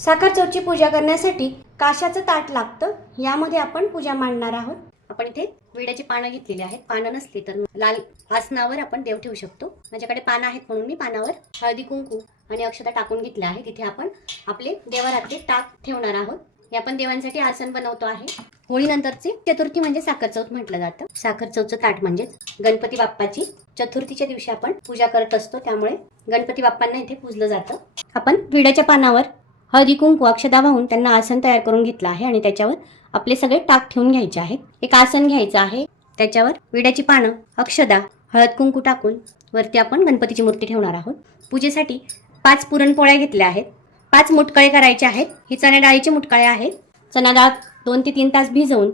साखर चौथची पूजा करण्यासाठी काशाचं ताट लागतं यामध्ये आपण पूजा मांडणार आहोत. आपण इथे विड्याची पानं घेतलेली आहेत. पानं नसली तर लाल आसनावर आपण देव ठेवू शकतो. माझ्याकडे पानं आहेत म्हणून मी पानावर हळदी कुंकू आणि अक्षता टाकून घेतल्या आहे तिथे आपण आपले देवारातले ताक ठेवणार आहोत. हे आपण देवांसाठी आसन बनवतो आहे. होळीनंतरचे चतुर्थी म्हणजे साखर चौथ म्हटलं जातं. साखर चौथचं ताट म्हणजेच गणपती बाप्पाची चतुर्थीच्या दिवशी आपण पूजा करत असतो. त्यामुळे गणपती बाप्पांना इथे पूजलं जातं. आपण विड्याच्या पानावर हळदी कुंकू अक्षदा वाहून त्यांना आसन तयार करून घेतलं आहे आणि त्याच्यावर आपले सगळे टाक ठेवून घ्यायचे आहेत. एक आसन घ्यायचं आहे. त्याच्यावर विड्याची पानं अक्षदा हळद कुंकू टाकून वरती आपण गणपतीची मूर्ती ठेवणार आहोत. पूजेसाठी पाच पुरणपोळ्या घेतल्या आहेत. पाच मुटकळे करायचे आहेत. ही चण्या डाळीचे मुटकळे आहेत. चणा डाळ दोन ते तीन तास भिजवून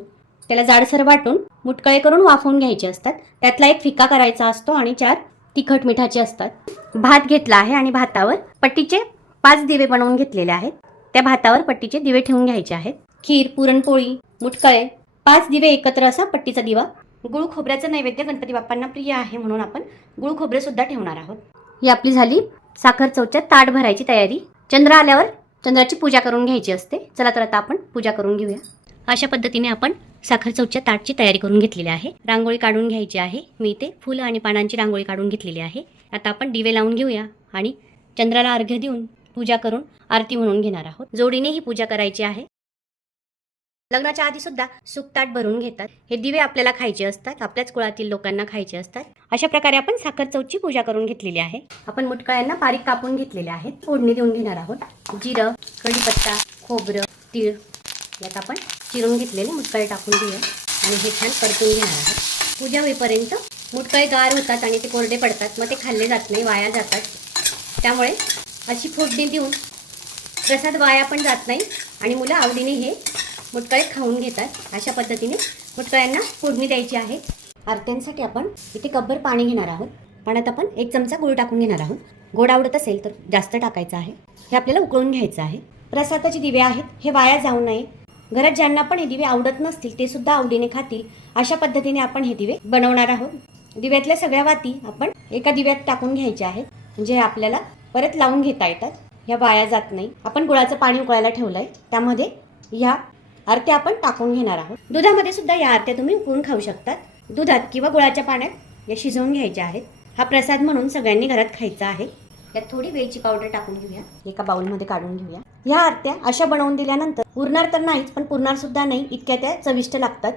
त्याला जाडसर वाटून मुटकळे करून वाफवून घ्यायचे असतात. त्यातला एक फिका करायचा असतो आणि चार तिखट मिठाचे असतात. भात घेतला आहे आणि भातावर पट्टीचे पाच दिवे बनवून घेतलेले आहेत. त्या भातावर पट्टीचे दिवे ठेवून घ्यायचे आहेत. खीर पुरणपोळी मुटकळे पाच दिवे एकत्र असा पट्टीचा दिवा. गुळ खोबऱ्याचं नैवेद्य गणपती बाप्पांना प्रिय आहे म्हणून आपण गुळ खोबरे सुद्धा ठेवणार आहोत. ही आपली झाली साखर चौथच्या ताट भरायची तयारी. चंद्र आल्यावर चंद्राची पूजा करून घ्यायची असते. चला तर आता आपण पूजा करून घेऊया. अशा पद्धतीने आपण साखर चौथच्या ताटची तयारी करून घेतलेली आहे. रांगोळी काढून घ्यायची आहे. मी इथे फुलं आणि पानांची रांगोळी काढून घेतलेली आहे. आता आपण दिवे लावून घेऊया आणि चंद्राला अर्घ्य देऊन पूजा करून आरती म्हणून घेणार आहोत. जोडीने ही पूजा करायची आहे. लग्नाच्या आधी सुद्धा सुकताट भरून घेतात. हे दिवे आपल्याला खायचे असतात. आपल्याच कुळातील लोकांना खायचे असतात. अशा प्रकारे आपण साखर चौथची पूजा करून घेतलेली आहे. आपण मुटकळ्यांना बारीक कापून घेतलेले आहेत. फोडणी देऊन घेणार आहोत. जिरं कढीपत्ता खोबरं तीळ यात आपण चिरून घेतलेले मुटकळे टाकून घेऊया. आणि हे छान परतून घेणार आहोत. पूजा होईपर्यंत मुटकळे गार होतात आणि ते कोरडे पडतात. मग ते खाल्ले जात नाही वाया जातात. त्यामुळे अशी फोडणी देऊन प्रसाद वाया पण जात नाही. आणि मुलं आवडीने हे मुटकळे खाऊन घेतात. अशा पद्धतीने मुटकळ्यांना फोडणी द्यायची आहे. आरत्यांसाठी आपण इथे कब्बर पाणी घेणार आहोत. पाण्यात आपण एक चमचा गूळ टाकून घेणार आहोत. गोड आवडत असेल तर जास्त टाकायचं आहे. हे आपल्याला उकळून घ्यायचं आहे. प्रसादाचे दिवे आहेत. हे वाया जाऊ नये. घरात ज्यांना पण हे दिवे आवडत नसतील ते सुद्धा आवडीने खातील. अशा पद्धतीने आपण हे दिवे बनवणार आहोत. दिव्यातल्या सगळ्या वाती आपण एका दिव्यात टाकून घ्यायच्या आहेत. म्हणजे आपल्याला परत लावून घेता येतात. ह्या वाया जात नाही. आपण गुळाचं पाणी उकळायला ठेवलंय. त्यामध्ये ह्या आरत्या आपण टाकून घेणार आहोत. दुधामध्ये सुद्धा या आरत्या तुम्ही उकळून खाऊ शकतात. दुधात किंवा गुळाच्या पाण्यात या शिजवून घ्यायच्या आहेत. हा प्रसाद म्हणून सगळ्यांनी घरात खायचा आहे. यात थोडी वेलची पावडर टाकून घेऊया. एका बाउलमध्ये काढून घेऊया. ह्या आरत्या अशा बनवून दिल्यानंतर पुरणार तर नाहीच पण पुरणार सुद्धा नाही. इतक्या त्या चविष्ट लागतात.